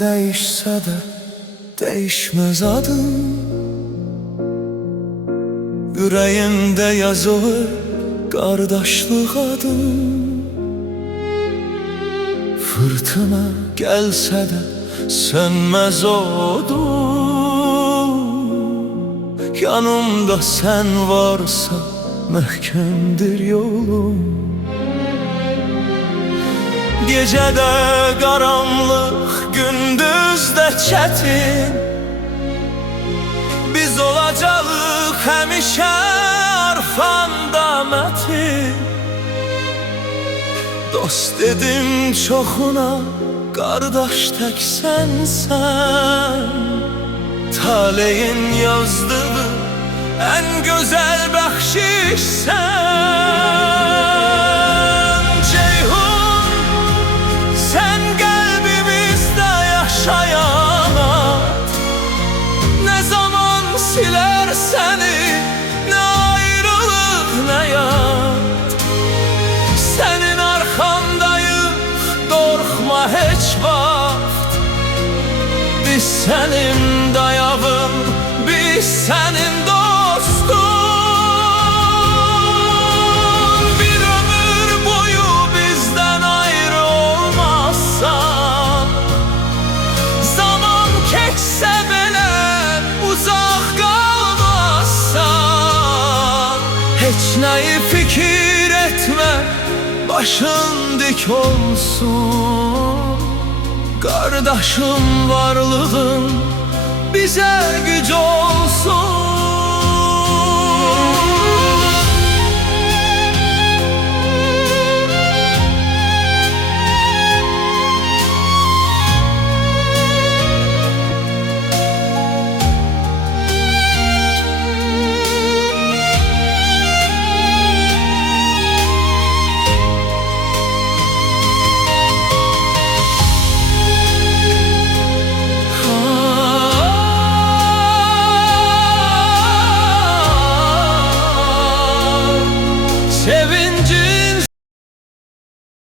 değişse de değişmez adın. Yüreğimde yazılı kardeşlik adın. Fırtına gelse de sönmez odun. Yanımda sen varsa mehkemdir yolum. Gecede karanlık, gündüzde çetin. Biz olacağız həmişə arfanda mətin. Dost dedim çoxuna, qardaş tək sənsən. Taleyin yazdığı ən gözəl bəxşişsən. Ceyhun, sən qəlbimizdə yaşayan at. Nə zaman siler səni, nə ayrılıq, nə yad. Sənin arxandayıq, qorxma heç vaxt. Biz sənin dayağın, biz sənin dostun. Bir ömür boyu bizdən ayrı olmazsan. Zaman keçsə belə uzaq qalmazsan. Heç nəyi fikir etmə, başın dik olsun. Kardeşim varlığın bize güc olsun.